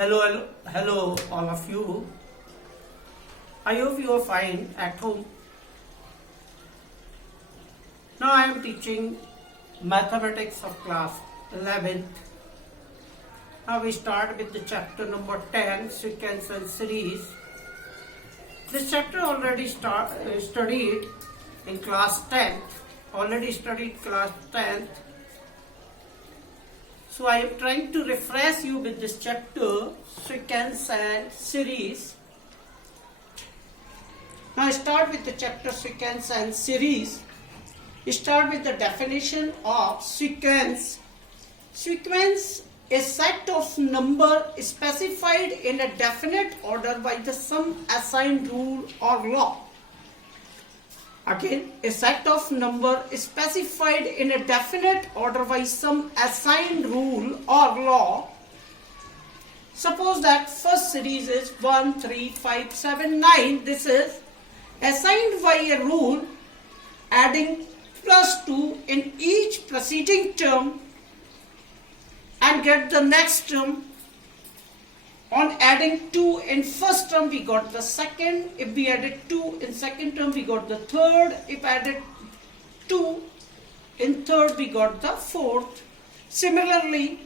Hello, all of you. I hope you are fine at home. Now I am teaching mathematics of class 11th. Now we start with the chapter number 10, sequence and series. This chapter already studied in class 10th. Already studied class 10th. So I am trying to refresh you with this chapter, sequence and series. Now I start with the chapter sequence and series. Start with the definition of sequence. Sequence is a set of number specified in a definite order by the some assigned rule or law. Again, a set of number specified in a definite order by some assigned rule or law. Suppose that first series is 1, 3, 5, 7, 9. This is assigned by a rule adding plus 2 in each preceding term and get the next term. On adding 2 in first term, we got the second. If we added 2 in second term, we got the third. If added 2 in third, we got the fourth. Similarly,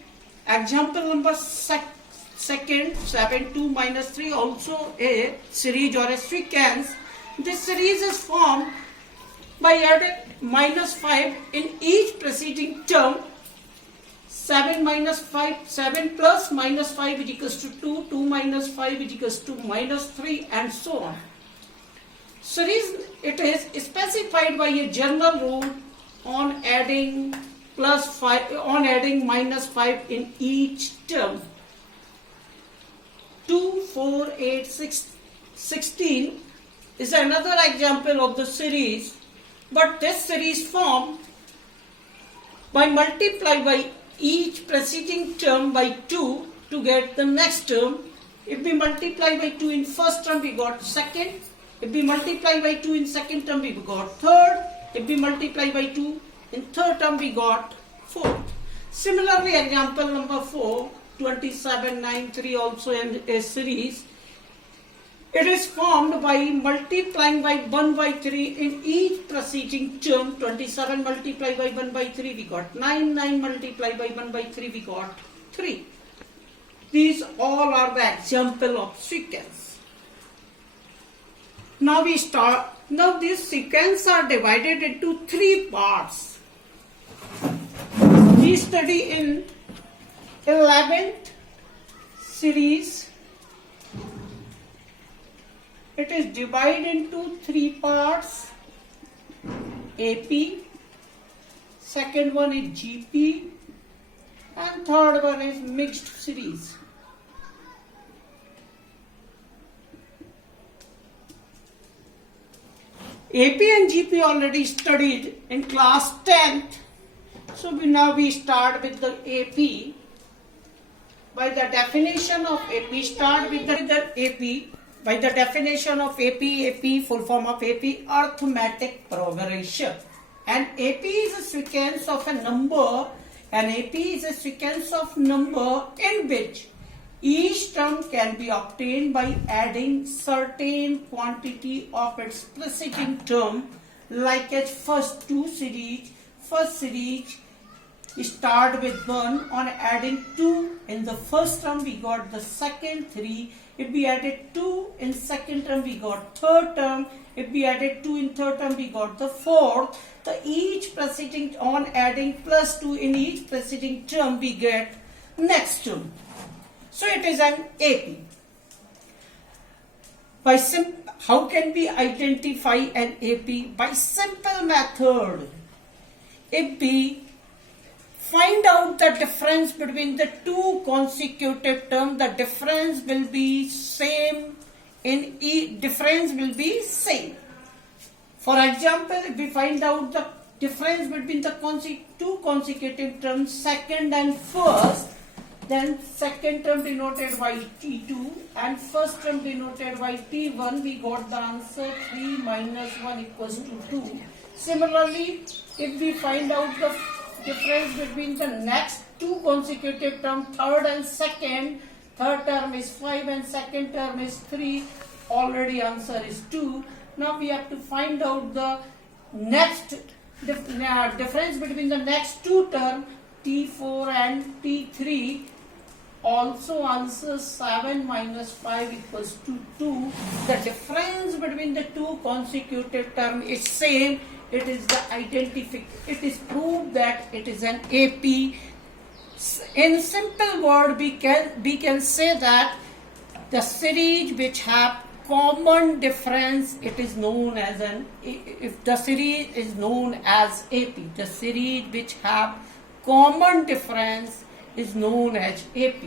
example number second, 7, 2 minus 3, also a series or a sequence. This series is formed by adding minus 5 in each preceding term. 7 minus 5, 7 plus minus 5 is equals to 2, 2 minus 5 is equals to minus 3, and so on. Series, it is specified by a general rule on adding minus 5 in each term. 2, 4, 8, 6, 16 is another example of the series, but this series formed by multiply by each preceding term by 2 to get the next term. If we multiply by 2 in first term, we got second. If we multiply by 2 in second term, we got third. If we multiply by 2 in third term, we got fourth. Similarly, example number 4, 27, 9, 3, also a series. It is formed by multiplying by 1 by 3 in each preceding term. 27 multiplied by 1 by 3, we got 9. 9 multiplied by 1 by 3, we got 3. These all are the example of sequence. Now we start. Now these sequences are divided into 3 parts. We study in 11th series. It is divided into 3 parts. AP, second one is GP, and third one is mixed series. AP and GP already studied in class 10th. So now we start with the AP. By the definition of AP, start with the AP. By the definition of AP, full form of AP, arithmetic progression. And AP is a sequence of a number, and AP is a sequence of number in which each term can be obtained by adding certain quantity of its preceding term, like its first two series. First series start with 1. On adding 2 in the first term, we got the second 3. If we added 2 in second term, we got third term. If we added 2 in third term, we got the fourth. The each preceding, on adding plus 2 in each preceding term, we get next term. So it is an AP. How can we identify an AP? By simple method. If we find out the difference between the two consecutive terms, the difference will be same in difference will be same. For example, if we find out the difference between the two consecutive terms, second and first, then second term denoted by T2 and first term denoted by T1, we got the answer 3 minus 1 equals to 2. Similarly, if we find out the difference between the next two consecutive terms, third and second, third term is 5 and second term is 3. Already answer is 2. Now we have to find out the next difference between the next two terms, T4 and T3. Also answer 7 minus 5 equals to 2. The difference between the two consecutive terms is same. It is the it is proved that it is an AP. In simple word, we can say that the series which have common difference, it is known as if the series is known as AP. The series which have common difference is known as AP.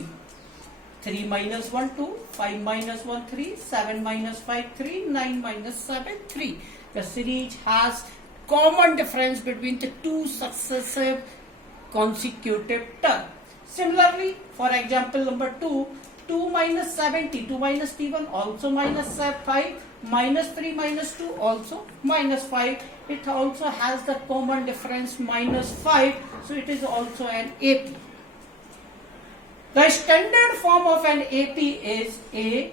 3 minus 1, 2, 5 minus 1, 3, 7 minus 5, 3, 9 minus 7, 3. The series has common difference between the two successive consecutive terms. Similarly, for example number 2, 2 minus 70, 2 minus T1 also minus 5, minus 3 minus 2 also minus 5. It also has the common difference minus 5, so it is also an AP. The standard form of an AP is A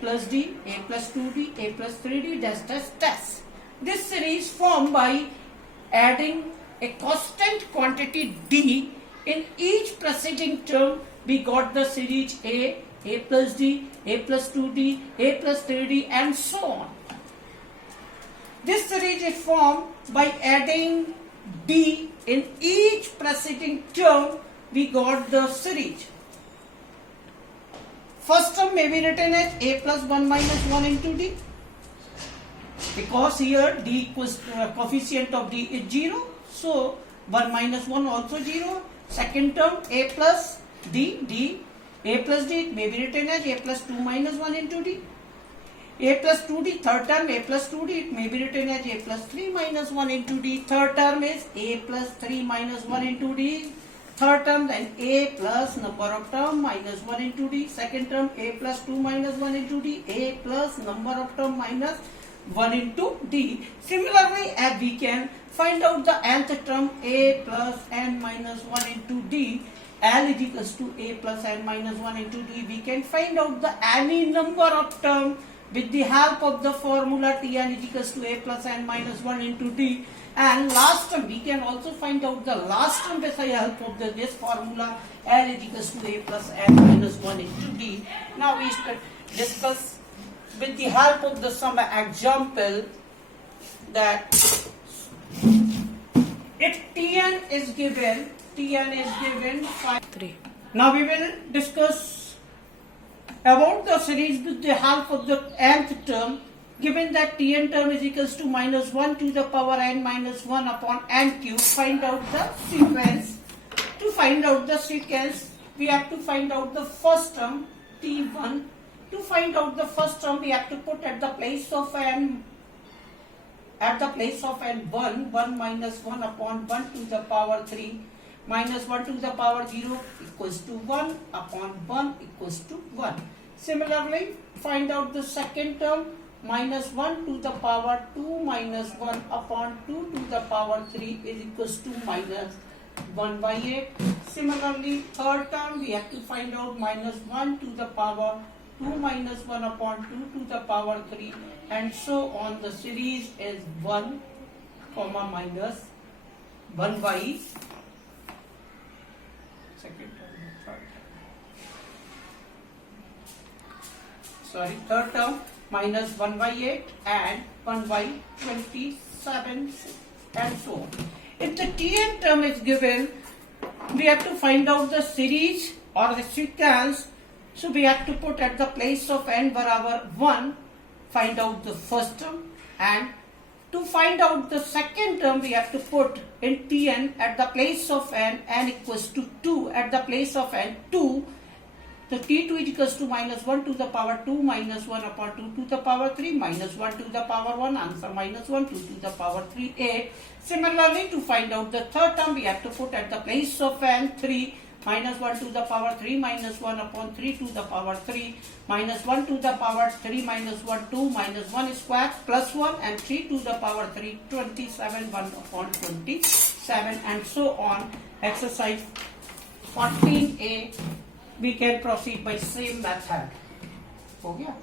plus D, A plus 2D, A plus 3D, dash dash dash. This series formed by adding a constant quantity D in each preceding term. We got the series A plus D, A plus 2D, A plus 3D, and so on. This series is formed by adding D in each preceding term. We got the series. First term may be written as A plus 1 minus 1 into D, because here D equals coefficient of D is 0, so 1 minus 1 also 0. Second term A plus D, A plus D may be written as A plus 2 minus 1 into D. A plus 2D, third term A plus 2D, it may be written as A plus 3 minus 1 into D. Third term is A plus 3 minus 1 into D. Third term then A plus number of term minus 1 into D. Second term A plus 2 minus 1 into D. A plus number of term minus 1 into D. Similarly, as we can find out the nth term A plus n minus 1 into D, L is equals to A plus n minus 1 into D. We can find out the any number of term with the help of the formula Tn is equals to A plus n minus 1 into D. And last term, we can also find out the last term with the help of this formula L is equals to A plus n minus 1 into D. Now we should discuss with the help of some example that if Tn is given 3. Now we will discuss about the series with the help of the nth term. Given that Tn term is equals to minus 1 to the power n minus 1 upon n cube, find out the sequence. To find out the sequence, we have to find out the first term T1. To find out the first term, we have to put at the place of n 1 minus 1 upon 1 to the power 3 minus 1 to the power 0 equals to 1 upon 1 equals to 1. Similarly, find out the second term, minus 1 to the power 2 minus 1 upon 2 to the power 3 is equals to minus 1 by 8. Similarly, third term, we have to find out minus 1 to the power 2 minus 1 upon 2 to the power 3, and so on. The series is 1 comma minus 1 by third term minus 1 by 8 and 1 by 27 and so on. If the Tn term is given, we have to find out the series or the sequence. So we have to put at the place of n barabar 1, find out the first term, and to find out the second term we have to put in Tn at the place of n equals to 2, at the place of n 2. So T2 is equals to minus 1 to the power 2 minus 1 upon 2 to the power 3 minus 1 to the power 1, answer minus 1, 2 to the power 3, 8. Similarly, to find out the third term, we have to put at the place of n 3, minus 1 to the power 3 minus 1 upon 3 to the power 3 minus 1 to the power 3 minus 1, 2 minus 1 square plus 1 and 3 to the power 3, 27, 1 upon 27 and so on. Exercise 14A we can proceed by same method. हो गया.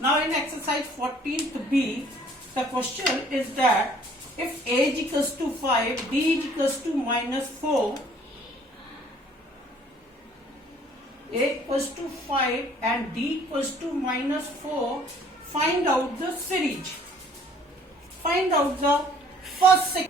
Now in exercise 14th B, the question is that if A is equals to 5, B is equals to minus 4, A equals to 5 and D equals to minus 4, find out the series. Find out the first sequence.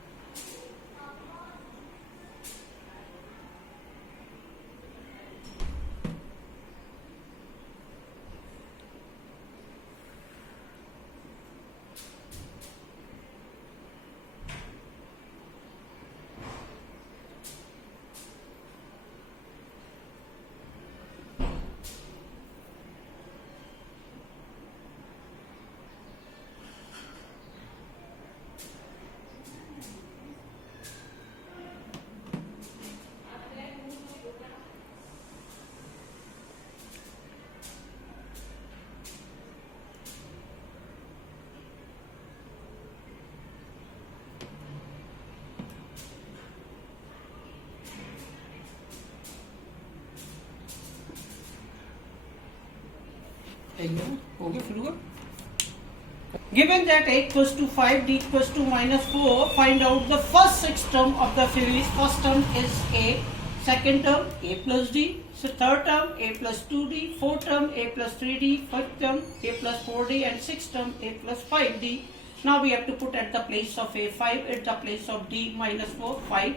Given that A equals to 5, D equals to minus 4, find out the first six term of the series. First term is A, second term A plus D, so third term A plus 2D, fourth term A plus 3D, fifth term A plus 4D, and sixth term A plus 5D. Now we have to put at the place of A 5, at the place of D minus 4, 5.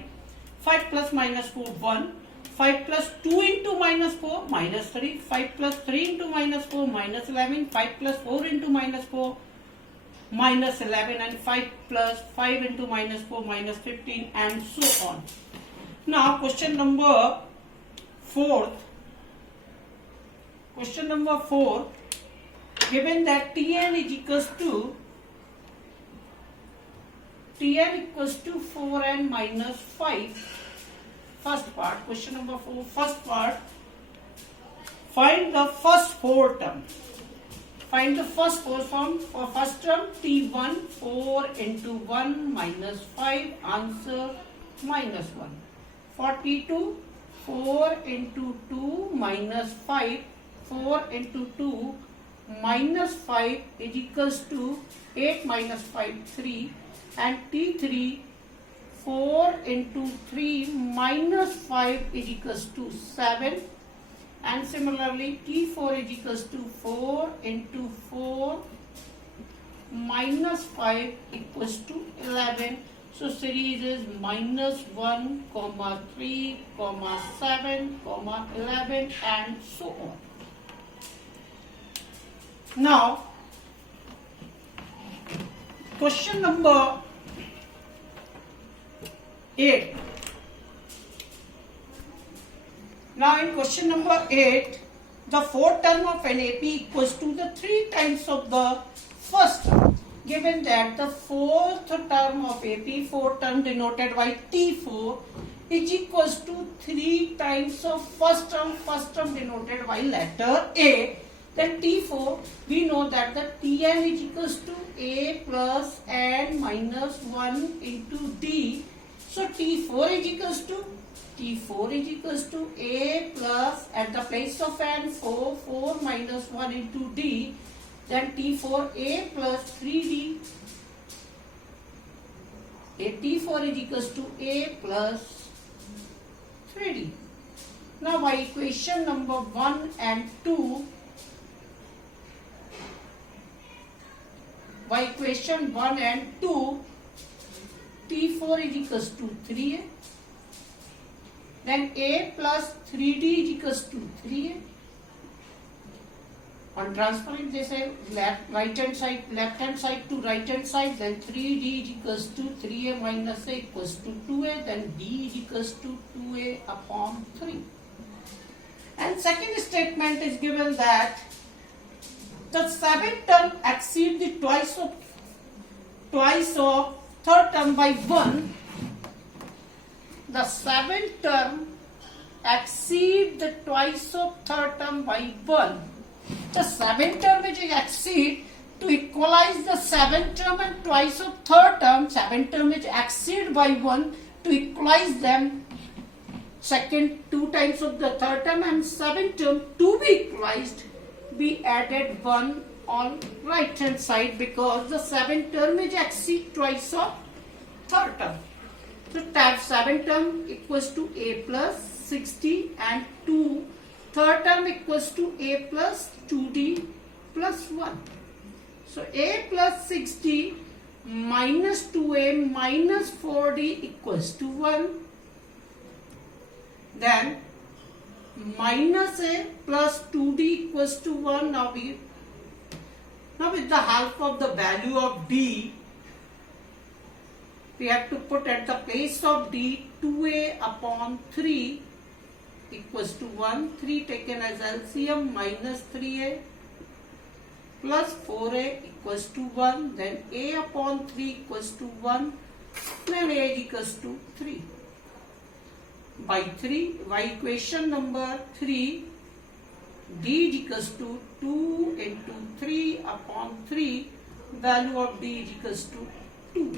5 plus minus 4, 1. 5 plus 2 into minus 4, minus 3. 5 plus 3 into minus 4, minus 11. 5 plus 4 into minus 4, minus 11. And 5 plus 5 into minus 4, minus 15, and so on. Now question number 4. Question number 4. Given that Tn is equals to Tn equals to 4n minus 5. First part, question number 4, first part, find the first 4 term. Find the first 4 term. For first term, T1, 4 into 1 minus 5, answer minus 1. For T2, 4 into 2 minus 5, 4 into 2 minus 5 is equals to 8 minus 5, 3. And T3, 4 into 3 minus 5 is equals to 7. And similarly T4 is equals to 4 into 4 minus 5 equals to 11. So series is minus 1, 3, 7, 11, and so on. Now question number 8. Now in question number 8, the fourth term of an AP equals to the 3 times of the first term. Given that the fourth term of AP, fourth term denoted by T4, is equals to 3 times of first term denoted by letter A, then T4, we know that the Tn is equals to A plus n minus 1 into D. So T4 is equals to A plus, at the place of n, 4 minus 1 into D, then T4 A plus 3D. T4 is equals to A plus 3D. Now by equation number 1 and 2, by equation 1 and 2, T4 is equals to 3A. Then A plus 3D is equals to 3A. On transferring this left hand side to right hand side, then 3D is equals to 3A minus A equals to 2A, then D is equals to 2A upon 3. And second statement is given that the seventh term exceeds the twice of third term by 1. The seventh term exceeds the twice of third term by 1. The seventh term which exceed, to equalize the seventh term and twice of third term, seventh term which exceed by 1, to equalize them, second 2 times of the third term and 7th term to be equalized, we added 1 on right hand side because the 7th term is exceed twice of third term. So tab 7th term equals to a plus 60 and 2. Third term equals to a plus 2d plus 1. So a plus 60 minus 2a minus 4d equals to 1. Then minus a plus 2d equals to 1. Now with the help of the value of d, we have to put at the place of d 2a upon 3 equals to 1. 3 taken as LCM minus 3a plus 4a equals to 1. Then a upon 3 equals to 1. Then a is equals to 3. By equation number 3, d is equals to 2 into 3 upon 3. Value of d is equals to 2.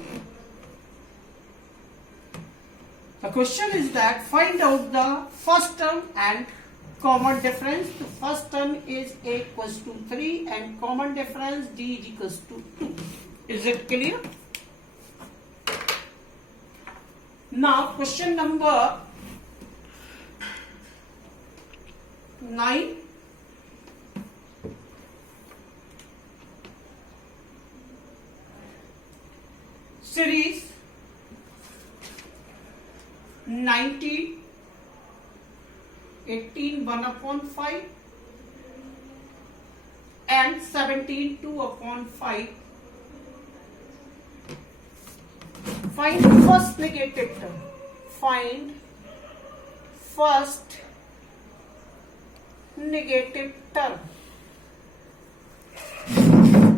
The question is that find out the first term and common difference. The first term is a equals to 3 and common difference d is equals to 2. Is it clear? Now question number 9. Series 19, 18, 1 upon 5 and 17, 2 upon 5. Find first negative term. Find first negative term.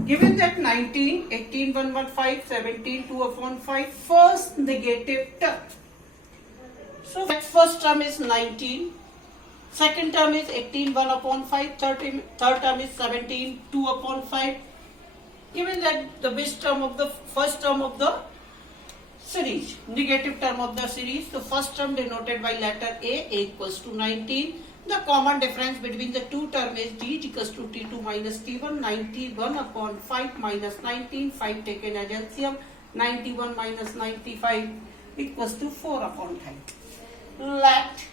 Given that 19, 18, 1 upon 5, 17, 2 upon 5, first negative term. So that first term is 19, second term is 18, 1 upon 5, third term is 17, 2 upon 5. Given that the base term of the first term of the series, negative term of the series, the first term denoted by letter A equals to 19. The common difference between the two terms is d equals to t2 minus t1, 91 upon 5 minus 19, 5 taken as LCM, 91 minus 95 equals to 4 upon 10. Let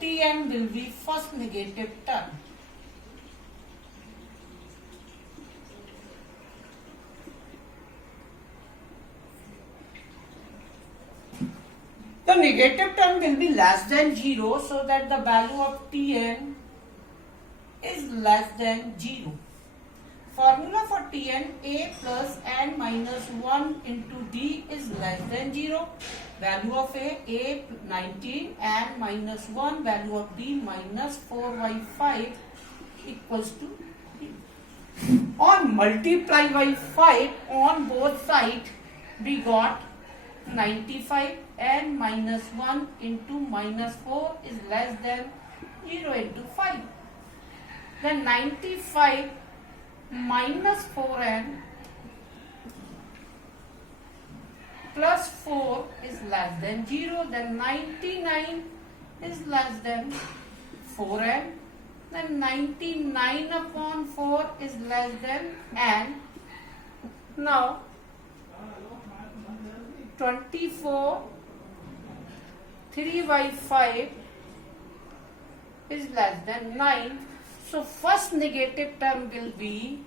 Tn will be first negative term. The negative term will be less than 0, so that the value of Tn is less than 0. Formula for Tn, a plus n minus 1 into d is less than 0. Value of a 19, n minus 1, value of d minus 4 by 5 equals to 3. On multiply by 5 on both sides, we got 95, n minus 1 into minus 4 is less than 0 into 5. Then 95 minus 4n plus 4 is less than 0. Then 99 is less than 4n. Then 99 upon 4 is less than n. Now 24 3 by 5 is less than 9. So first negative term will be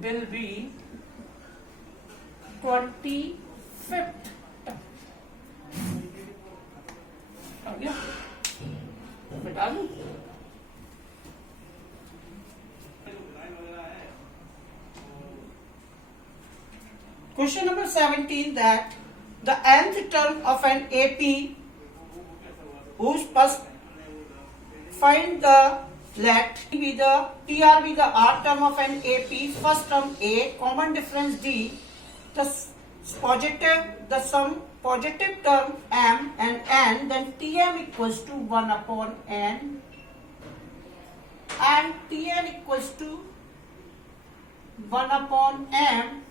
will be 25th term. आ गया? बता दूं? Question number 17, that the nth term of an AP whose first find the let T be the TR be the R term of an AP, first term A, common difference D, the sum positive term M and N, then Tm equals to 1 upon N. and Tn equals to 1 upon m,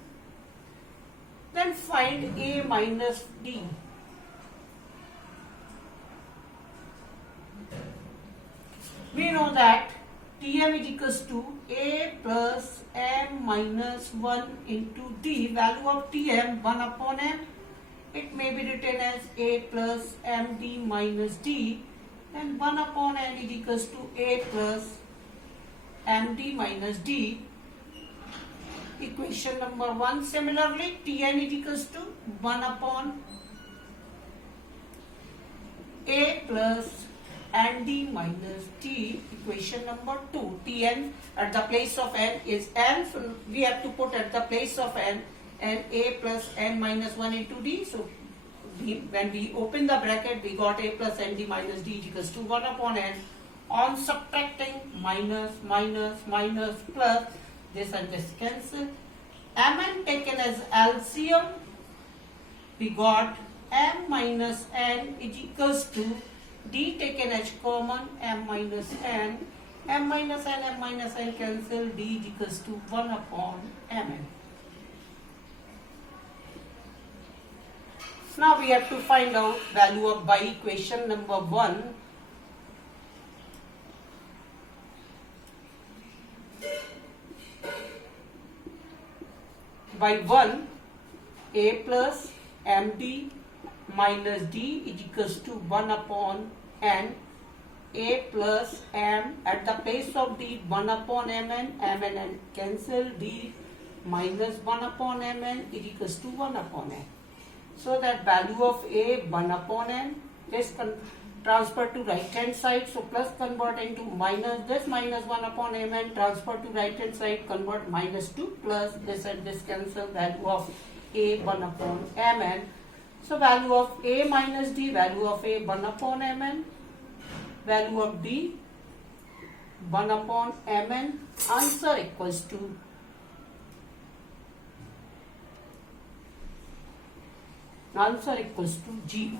then find A minus D. We know that Tm is equals to A plus m minus 1 into D. Value of Tm 1 upon m. It may be written as A plus md minus D, and 1 upon n is equals to A plus md minus D. Equation number 1. Similarly, Tn is equals to 1 upon A plus nd minus D. Equation number 2. Tn at the place of n is n, so we have to put at the place of n A plus n minus 1 into D. So when we open the bracket, we got A plus nd minus D is equals to 1 upon n. On subtracting, minus, minus, minus, plus, this and this cancel. Mn taken as LCM, we got m minus n is equals to D taken as common, m minus n. M minus n cancel, D is equals to 1 upon mn. Now we have to find out value of by equation number 1. By 1, A plus md minus D is equals to 1 upon n. A plus m at the place of D 1 upon mn, mn and cancel, D minus 1 upon mn is equals to 1 upon n. So that value of A 1 upon n, this transfer to right hand side, so plus convert into minus, this minus 1 upon mn transfer to right hand side, convert minus to plus, this and this cancel, value of A 1 upon mn. So value of A minus D, value of A 1 upon mn, value of D 1 upon mn, answer equals to G.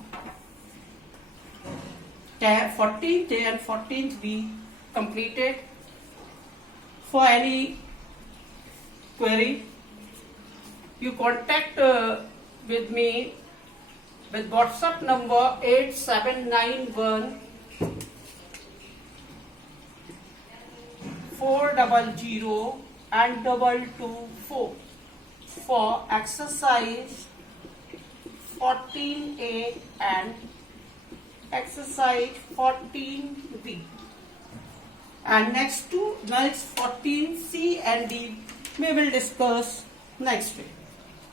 14th day and 14th we completed. For any query, you contact with me with WhatsApp number 8791 400 and 224 for exercise 14A and exercise 14B, and next 14C and D we will discuss next week.